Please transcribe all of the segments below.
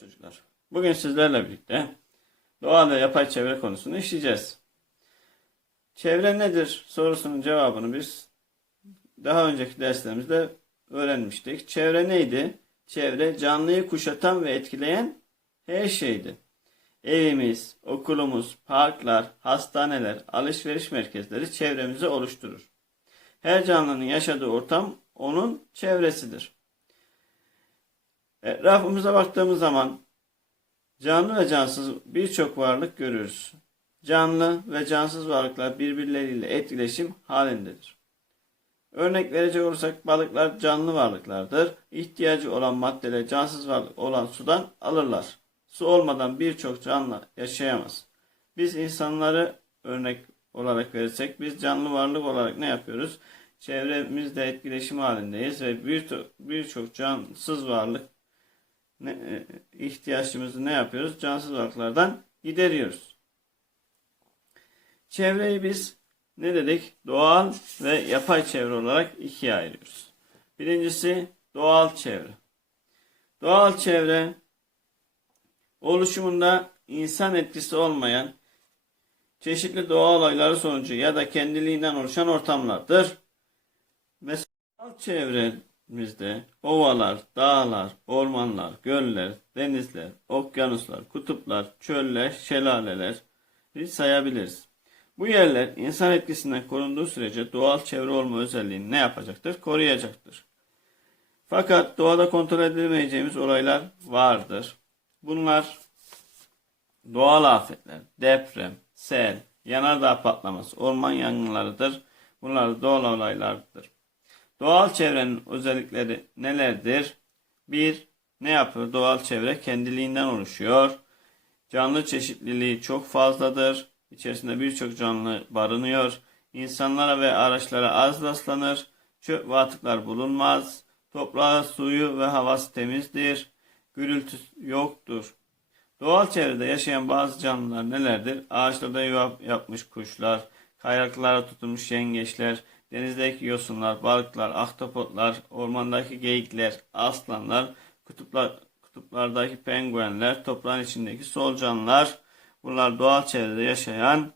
Çocuklar, bugün sizlerle birlikte doğal ve yapay çevre konusunu işleyeceğiz. Çevre nedir sorusunun cevabını biz daha önceki derslerimizde öğrenmiştik. Çevre neydi? Çevre canlıyı kuşatan ve etkileyen her şeydi. Evimiz, okulumuz, parklar, hastaneler, alışveriş merkezleri çevremizi oluşturur. Her canlının yaşadığı ortam onun çevresidir. Etrafımıza baktığımız zaman canlı ve cansız birçok varlık görürüz. Canlı ve cansız varlıklar birbirleriyle etkileşim halindedir. Örnek verecek olursak balıklar canlı varlıklardır. İhtiyacı olan maddeler cansız varlık olan sudan alırlar. Su olmadan birçok canlı yaşayamaz. Biz insanları örnek olarak verirsek biz canlı varlık olarak ne yapıyoruz? Çevremizde etkileşim halindeyiz ve birçok birçok cansız varlık ne, e, ihtiyaçımızı ne yapıyoruz? Cansız varlıklardan gideriyoruz. Çevreyi biz ne dedik? Doğal ve yapay çevre olarak ikiye ayırıyoruz. Birincisi doğal çevre. Doğal çevre oluşumunda insan etkisi olmayan çeşitli doğa olayları sonucu ya da kendiliğinden oluşan ortamlardır. Mesela doğal çevremizde ovalar, dağlar, ormanlar, göller, denizler, okyanuslar, kutuplar, çöller, şelaleler sayabiliriz. Bu yerler insan etkisinden korunduğu sürece doğal çevre olma özelliğini ne yapacaktır? Koruyacaktır. Fakat doğada kontrol edemeyeceğimiz olaylar vardır. Bunlar doğal afetler, deprem, sel, yanardağ patlaması, orman yangınlarıdır. Bunlar doğal olaylardır. Doğal çevrenin özellikleri nelerdir? 1. Ne yapıyor? Doğal çevre kendiliğinden oluşuyor. Canlı çeşitliliği çok fazladır. İçerisinde birçok canlı barınıyor. İnsanlara ve araçlara az rastlanır. Çöp ve atıklar bulunmaz. Toprağı, suyu ve havası temizdir. Gürültü yoktur. Doğal çevrede yaşayan bazı canlılar nelerdir? Ağaçlarda yuva yapmış kuşlar, kayalıklara tutunmuş yengeçler, denizdeki yosunlar, balıklar, ahtapotlar, ormandaki geyikler, aslanlar, kutuplar, kutuplardaki penguenler, toprağın içindeki solucanlar, bunlar doğal çevrede yaşayan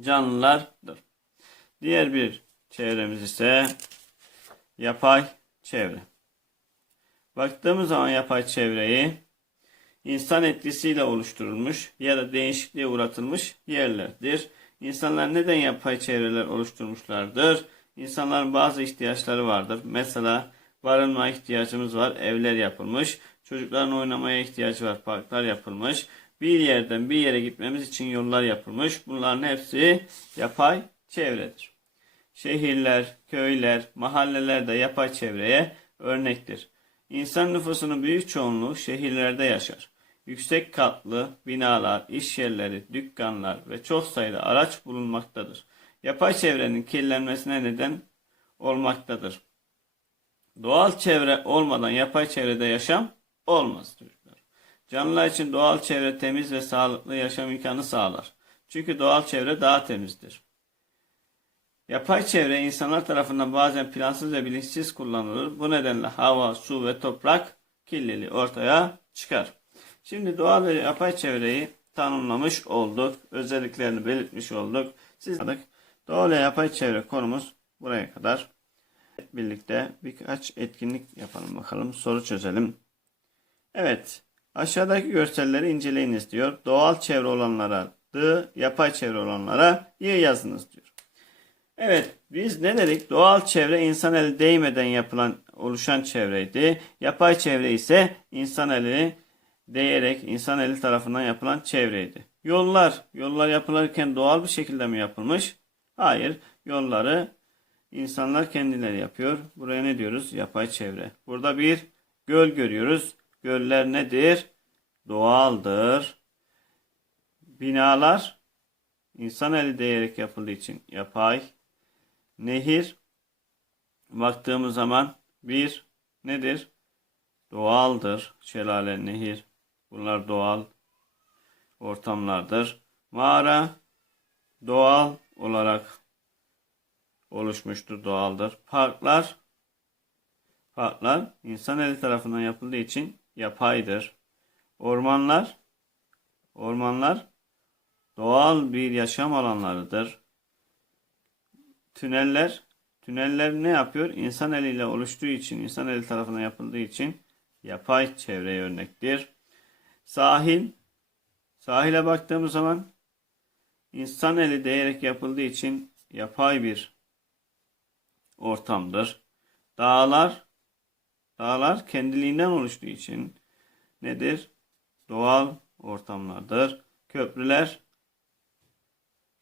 canlılardır. Diğer bir çevremiz ise yapay çevre. Baktığımız zaman yapay çevreyi insan etkisiyle oluşturulmuş ya da değişikliğe uğratılmış yerlerdir. İnsanlar neden yapay çevreler oluşturmuşlardır? İnsanların bazı ihtiyaçları vardır. Mesela barınma ihtiyacımız var, evler yapılmış. Çocukların oynamaya ihtiyacı var, parklar yapılmış. Bir yerden bir yere gitmemiz için yollar yapılmış. Bunların hepsi yapay çevredir. Şehirler, köyler, mahalleler de yapay çevreye örnektir. İnsan nüfusunun büyük çoğunluğu şehirlerde yaşar. Yüksek katlı binalar, iş yerleri, dükkanlar ve çok sayıda araç bulunmaktadır. Yapay çevrenin kirlenmesine neden olmaktadır. Doğal çevre olmadan yapay çevrede yaşam olmaz çocuklar. Canlılar için doğal çevre temiz ve sağlıklı yaşam imkanı sağlar. Çünkü doğal çevre daha temizdir. Yapay çevre insanlar tarafından bazen plansız ve bilinçsiz kullanılır. Bu nedenle hava, su ve toprak kirliliği ortaya çıkar. Şimdi doğal ve yapay çevreyi tanımlamış olduk. Özelliklerini belirtmiş olduk. Siz doğal ve yapay çevre konumuz buraya kadar. Birlikte birkaç etkinlik yapalım bakalım. Soru çözelim. Evet. Aşağıdaki görselleri inceleyiniz diyor. Doğal çevre olanlara D, yapay çevre olanlara Y yazınız diyor. Evet, biz ne dedik? Doğal çevre insan eli değmeden yapılan, oluşan çevreydi. Yapay çevre ise insan eli değerek insan eli tarafından yapılan çevreydi. Yollar, yollar yapılırken doğal bir şekilde mi yapılmış? Hayır, yolları insanlar kendileri yapıyor. Buraya ne diyoruz? Yapay çevre. Burada bir göl görüyoruz. Göller nedir? Doğaldır. Binalar insan eli değerek yapıldığı için yapay. Nehir baktığımız zaman bir nedir? Doğaldır. Şelale, nehir bunlar doğal ortamlardır. Mağara doğal olarak oluşmuştur, doğaldır. Parklar parklar insan eli tarafından yapıldığı için yapaydır. Ormanlar ormanlar doğal bir yaşam alanlarıdır. Tüneller tüneller ne yapıyor? İnsan eliyle oluştuğu için, insan eli tarafından yapıldığı için yapay çevreye örnektir. Sahil sahile baktığımız zaman insan eli değerek yapıldığı için yapay bir ortamdır. Dağlar dağlar kendiliğinden oluştuğu için nedir? Doğal ortamlardır. Köprüler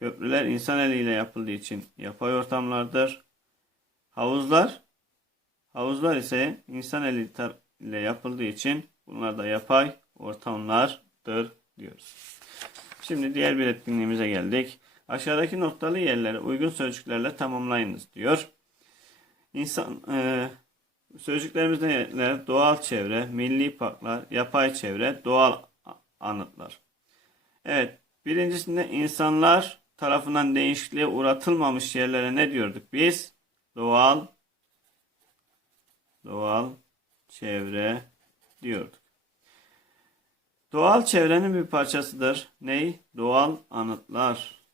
köprüler insan eliyle yapıldığı için yapay ortamlardır. Havuzlar havuzlar ise insan eliyle yapıldığı için bunlar da yapay ortamlardır diyoruz. Şimdi diğer bir etkinliğimize geldik. Aşağıdaki noktalı yerleri uygun sözcüklerle tamamlayınız diyor. İnsan e, sözcüklerimizde yerler doğal çevre, milli parklar, yapay çevre, doğal anıtlar. Evet, birincisinde insanlar tarafından değişikliğe uğratılmamış yerlere ne diyorduk biz? Doğal doğal çevre diyorduk. Doğal çevrenin bir parçasıdır. Ney? Doğal anıtlar.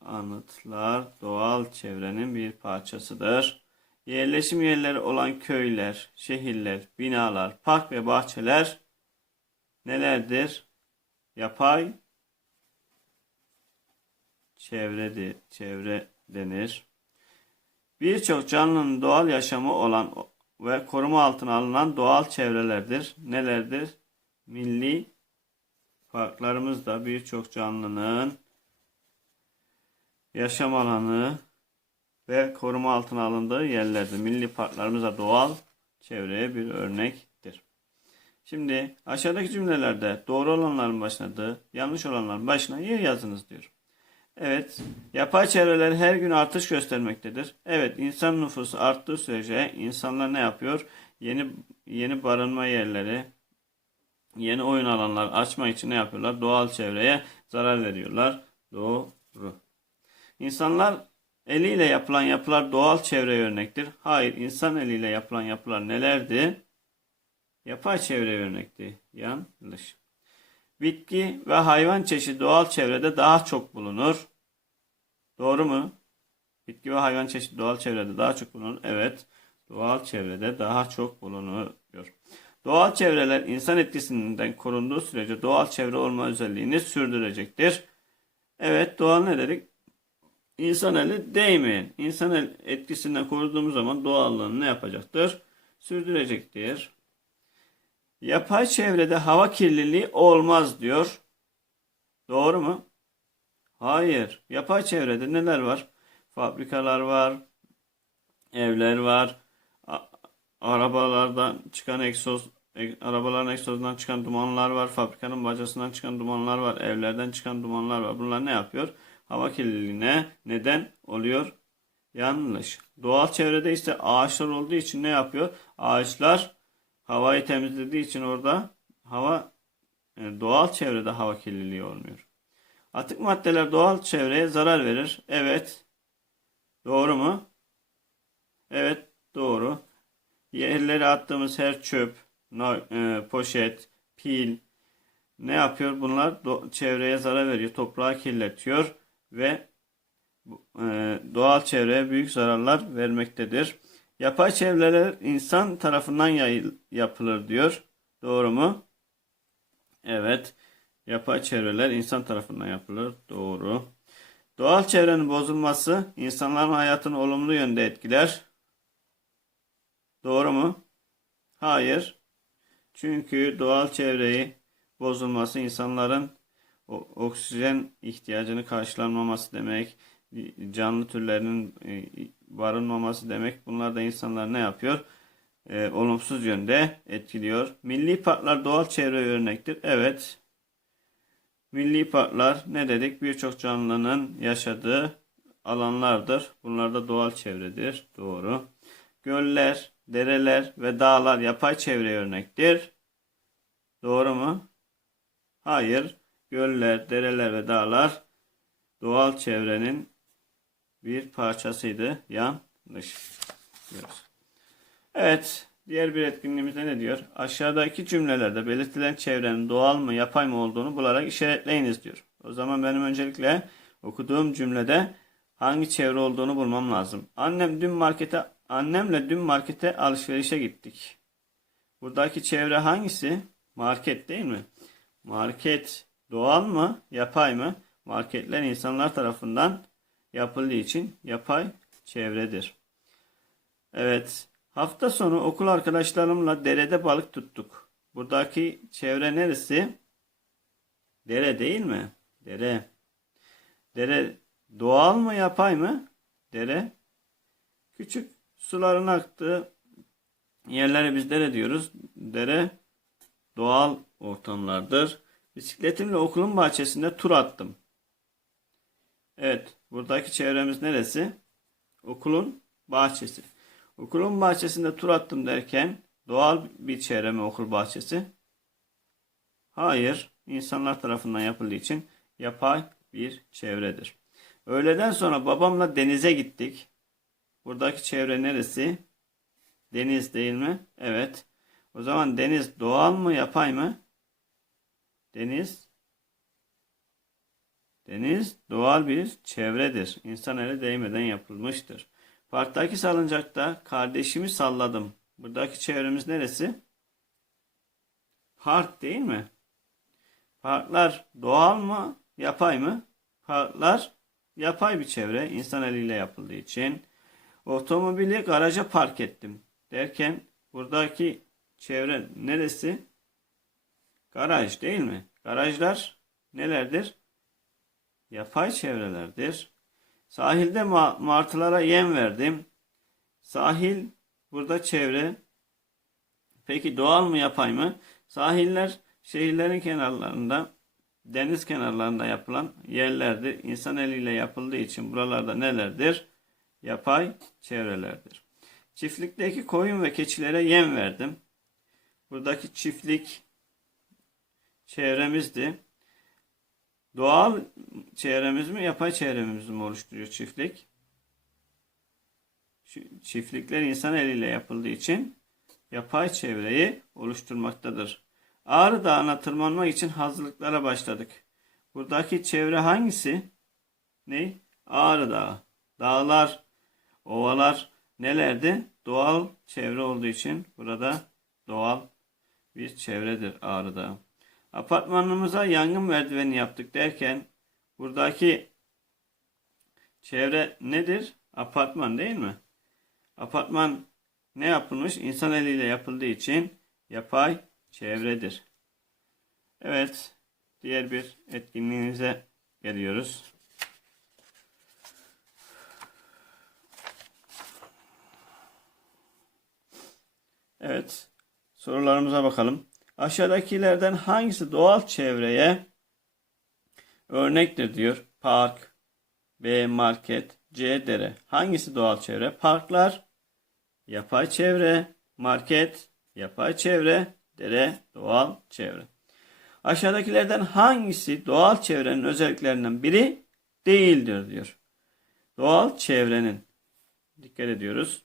Anıtlar doğal çevrenin bir parçasıdır. Yerleşim yerleri olan köyler, şehirler, binalar, park ve bahçeler nelerdir? Yapay çevredir, çevre denir. Birçok canlının doğal yaşamı olan ve koruma altına alınan doğal çevrelerdir. Nelerdir? Milli parklarımız da birçok canlının yaşam alanı ve koruma altına alındığı yerlerdir. Milli parklarımız da doğal çevreye bir örnektir. Şimdi aşağıdaki cümlelerde doğru olanların başına D, yanlış olanların başına Y yazınız diyor. Evet, yapay çevreler her gün artış göstermektedir. Evet, insan nüfusu arttığı sürece insanlar ne yapıyor? Yeni yeni barınma yerleri, yeni oyun alanları açmak için ne yapıyorlar? Doğal çevreye zarar veriyorlar. Doğru. İnsanlar eliyle yapılan yapılar doğal çevreye örnektir. Hayır, insan eliyle yapılan yapılar nelerdi? Yapay çevreye örnekti. Yanlış. Bitki ve hayvan çeşidi doğal çevrede daha çok bulunur. Doğru mu? Bitki ve hayvan çeşidi doğal çevrede daha çok bulunur. Evet. Doğal çevrede daha çok bulunuyor. Doğal çevreler insan etkisinden korunduğu sürece doğal çevre olma özelliğini sürdürecektir. Evet, doğal ne dedik? İnsan eli değmeyen. İnsan el etkisinden koruduğumuz zaman doğallığını ne yapacaktır? Sürdürecektir. Yapay çevrede hava kirliliği olmaz diyor. Doğru mu? Hayır. Yapay çevrede neler var? Fabrikalar var, evler var, arabalardan çıkan egzoz, e- arabaların egzozundan çıkan dumanlar var, fabrikanın bacasından çıkan dumanlar var, evlerden çıkan dumanlar var. Bunlar ne yapıyor? Hava kirliliğine neden oluyor? Yanlış. Doğal çevrede ise ağaçlar olduğu için ne yapıyor? Ağaçlar havayı temizlediği için orada hava e, doğal çevrede hava kirliliği olmuyor. Atık maddeler doğal çevreye zarar verir. Evet. Doğru mu? Evet, doğru. Yerlere attığımız her çöp, e, poşet, pil ne yapıyor? Bunlar çevreye zarar veriyor, toprağı kirletiyor ve e, doğal çevreye büyük zararlar vermektedir. Yapay çevreler insan tarafından yayıl- yapılır diyor. Doğru mu? Evet. Yapay çevreler insan tarafından yapılır. Doğru. Doğal çevrenin bozulması insanların hayatını olumlu yönde etkiler. Doğru mu? Hayır. Çünkü doğal çevreyi bozulması insanların oksijen ihtiyacını karşılanmaması demek, canlı türlerinin e, barınmaması demek. Bunlar da insanlar ne yapıyor? E, olumsuz yönde etkiliyor. Milli parklar doğal çevre örnektir. Evet. Milli parklar ne dedik? Birçok canlının yaşadığı alanlardır. Bunlar da doğal çevredir. Doğru. Göller, dereler ve dağlar yapay çevreye örnektir. Doğru mu? Hayır. Göller, dereler ve dağlar doğal çevrenin bir parçasıydı. Yanlış. Diyoruz. Evet. diğer bir etkinliğimizde ne diyor? Aşağıdaki cümlelerde belirtilen çevrenin doğal mı yapay mı olduğunu bularak işaretleyiniz diyor. O zaman benim öncelikle okuduğum cümlede hangi çevre olduğunu bulmam lazım. Annem dün markete annemle dün markete alışverişe gittik. Buradaki çevre hangisi? Market değil mi? Market doğal mı, yapay mı? Marketler insanlar tarafından yapıldığı için yapay çevredir. Evet, hafta sonu okul arkadaşlarımla derede balık tuttuk. Buradaki çevre neresi? Dere değil mi? Dere. Dere doğal mı, yapay mı? Dere. Küçük suların aktığı yerlere biz dere diyoruz. Dere doğal ortamlardır. Bisikletimle okulun bahçesinde tur attım. Evet, buradaki çevremiz neresi? Okulun bahçesi. Okulun bahçesinde tur attım derken doğal bir çevre mi okul bahçesi? Hayır, insanlar tarafından yapıldığı için yapay bir çevredir. Öğleden sonra babamla denize gittik. Buradaki çevre neresi? Deniz değil mi? Evet. O zaman deniz doğal mı, yapay mı? Deniz Deniz doğal bir çevredir. İnsan eli değmeden yapılmıştır. Parktaki salıncakta kardeşimi salladım. Buradaki çevremiz neresi? Park değil mi? Parklar doğal mı, yapay mı? Parklar yapay bir çevre, insan eliyle yapıldığı için. Otomobili garaja park ettim derken buradaki çevre neresi? Garaj değil mi? Garajlar nelerdir? Yapay çevrelerdir. Sahilde ma- martılara yem verdim. Sahil burada çevre. Peki doğal mı yapay mı? Sahiller şehirlerin kenarlarında, deniz kenarlarında yapılan yerlerdir. İnsan eliyle yapıldığı için buralarda nelerdir? Yapay çevrelerdir. Çiftlikteki koyun ve keçilere yem verdim. Buradaki çiftlik çevremizdi. Doğal çevremiz mi, yapay çevremiz mi oluşturuyor çiftlik? Çiftlikler insan eliyle yapıldığı için yapay çevreyi oluşturmaktadır. Ağrı Dağı'na tırmanmak için hazırlıklara başladık. Buradaki çevre hangisi? Ne? Ağrı Dağı. Dağlar, ovalar nelerdi? Doğal çevre olduğu için burada doğal bir çevredir Ağrı Dağı. Apartmanımıza yangın merdiveni yaptık derken buradaki çevre nedir? Apartman değil mi? Apartman ne yapılmış? İnsan eliyle yapıldığı için yapay çevredir. Evet, diğer bir etkinliğimize geliyoruz. Evet, sorularımıza bakalım. Aşağıdakilerden hangisi doğal çevreye örnektir diyor. Park, B market, C dere. Hangisi doğal çevre? Parklar, yapay çevre, market, yapay çevre, dere, doğal çevre. Aşağıdakilerden hangisi doğal çevrenin özelliklerinden biri değildir diyor. Doğal çevrenin dikkat ediyoruz.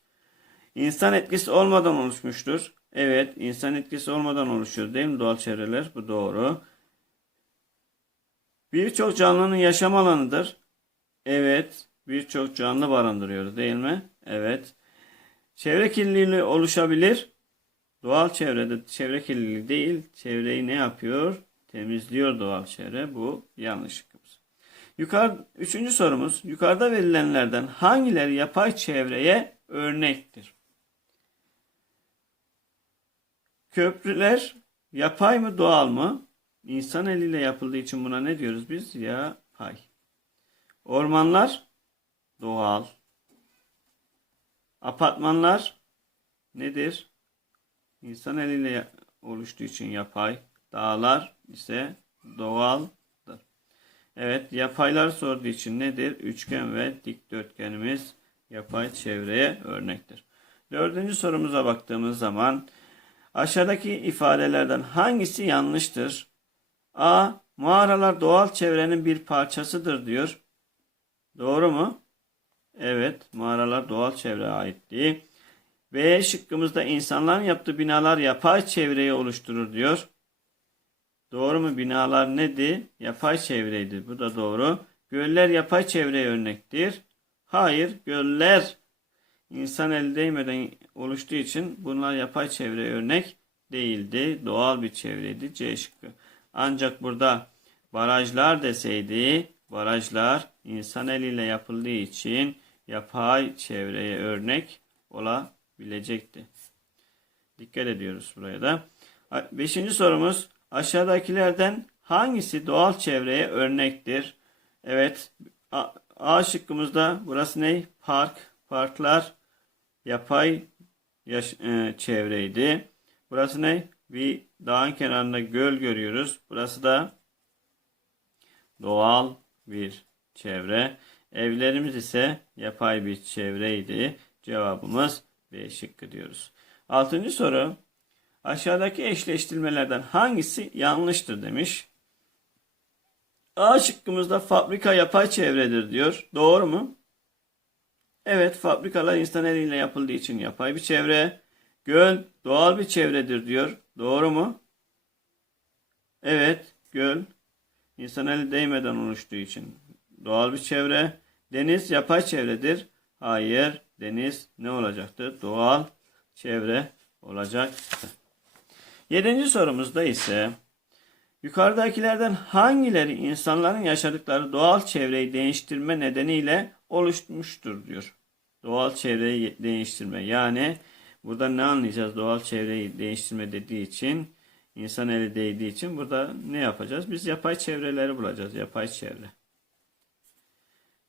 İnsan etkisi olmadan oluşmuştur. Evet, insan etkisi olmadan oluşuyor değil mi doğal çevreler? Bu doğru. Birçok canlının yaşam alanıdır. Evet, birçok canlı barındırıyor değil mi? Evet. Çevre kirliliği oluşabilir. Doğal çevrede çevre kirliliği değil, çevreyi ne yapıyor? Temizliyor doğal çevre. Bu yanlışlıkımız. Yukarı, üçüncü sorumuz. Yukarıda verilenlerden hangileri yapay çevreye örnektir? Köprüler yapay mı doğal mı? İnsan eliyle yapıldığı için buna ne diyoruz biz? Yapay. Ormanlar doğal. Apartmanlar nedir? İnsan eliyle oluştuğu için yapay. Dağlar ise doğaldır. Evet, yapaylar sorduğu için nedir? Üçgen ve dikdörtgenimiz yapay çevreye örnektir. Dördüncü sorumuza baktığımız zaman Aşağıdaki ifadelerden hangisi yanlıştır? A. Mağaralar doğal çevrenin bir parçasıdır diyor. Doğru mu? Evet, mağaralar doğal çevreye ait değil. B şıkkımızda insanların yaptığı binalar yapay çevreyi oluşturur diyor. Doğru mu? Binalar nedir? Yapay çevreydi. Bu da doğru. Göller yapay çevreye örnektir. Hayır, göller insan eli değmeden oluştuğu için bunlar yapay çevreye örnek değildi. Doğal bir çevreydi. C şıkkı. Ancak burada barajlar deseydi, barajlar insan eliyle yapıldığı için yapay çevreye örnek olabilecekti. Dikkat ediyoruz buraya da. Beşinci sorumuz aşağıdakilerden hangisi doğal çevreye örnektir? Evet A, A şıkkımızda burası ne? Park. Parklar yapay yaş, e, çevreydi. Burası ne? Bir dağın kenarında göl görüyoruz. Burası da doğal bir çevre. Evlerimiz ise yapay bir çevreydi. Cevabımız B şıkkı diyoruz. Altıncı soru. Aşağıdaki eşleştirmelerden hangisi yanlıştır demiş. A şıkkımızda fabrika yapay çevredir diyor. Doğru mu? Evet, fabrikalar insan eliyle yapıldığı için yapay bir çevre. Göl doğal bir çevredir diyor. Doğru mu? Evet, göl insan eli değmeden oluştuğu için doğal bir çevre. Deniz yapay çevredir. Hayır, deniz ne olacaktır? Doğal çevre olacaktır. Yedinci sorumuzda ise yukarıdakilerden hangileri insanların yaşadıkları doğal çevreyi değiştirme nedeniyle oluşmuştur diyor. Doğal çevreyi değiştirme yani burada ne anlayacağız doğal çevreyi değiştirme dediği için insan eli değdiği için burada ne yapacağız? Biz yapay çevreleri bulacağız. Yapay çevre.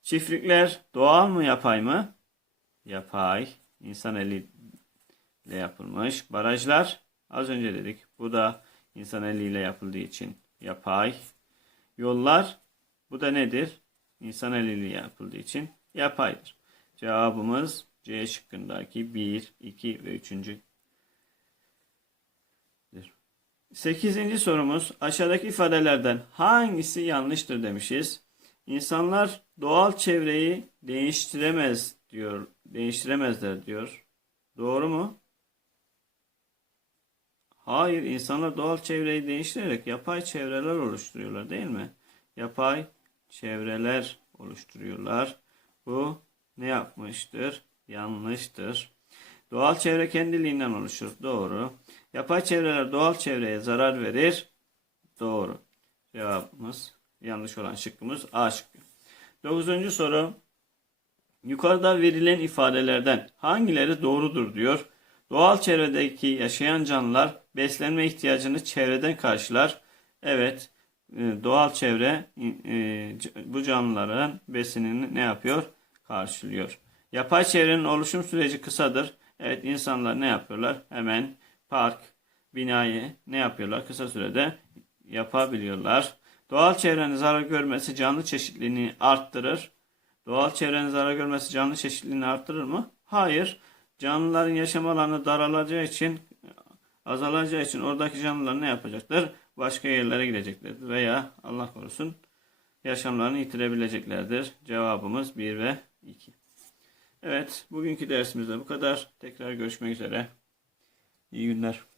Çiftlikler doğal mı yapay mı? Yapay. İnsan eliyle yapılmış. Barajlar az önce dedik. Bu da insan eliyle yapıldığı için yapay. Yollar bu da nedir? İnsan eliyle yapıldığı için yapaydır. Cevabımız C şıkkındaki 1, 2 ve 3. Sekizinci sorumuz aşağıdaki ifadelerden hangisi yanlıştır demişiz. İnsanlar doğal çevreyi değiştiremez diyor. Değiştiremezler diyor. Doğru mu? Hayır, insanlar doğal çevreyi değiştirerek yapay çevreler oluşturuyorlar değil mi? Yapay çevreler oluşturuyorlar. Bu ne yapmıştır? Yanlıştır. Doğal çevre kendiliğinden oluşur. Doğru. Yapay çevreler doğal çevreye zarar verir. Doğru. Cevabımız yanlış olan şıkkımız A şıkkı. Dokuzuncu soru. Yukarıda verilen ifadelerden hangileri doğrudur diyor. Doğal çevredeki yaşayan canlılar beslenme ihtiyacını çevreden karşılar. Evet, e, doğal çevre e, bu canlıların besinini ne yapıyor? Karşılıyor. Yapay çevrenin oluşum süreci kısadır. Evet, insanlar ne yapıyorlar? Hemen park, binayı ne yapıyorlar? Kısa sürede yapabiliyorlar. Doğal çevrenin zarar görmesi canlı çeşitliliğini arttırır. Doğal çevrenin zarar görmesi canlı çeşitliliğini arttırır mı? Hayır. Canlıların yaşam alanı daralacağı için azalacağı için oradaki canlılar ne yapacaktır? Başka yerlere gideceklerdir veya Allah korusun yaşamlarını yitirebileceklerdir. Cevabımız 1 ve 2. Evet, bugünkü dersimizde bu kadar. Tekrar görüşmek üzere. İyi günler.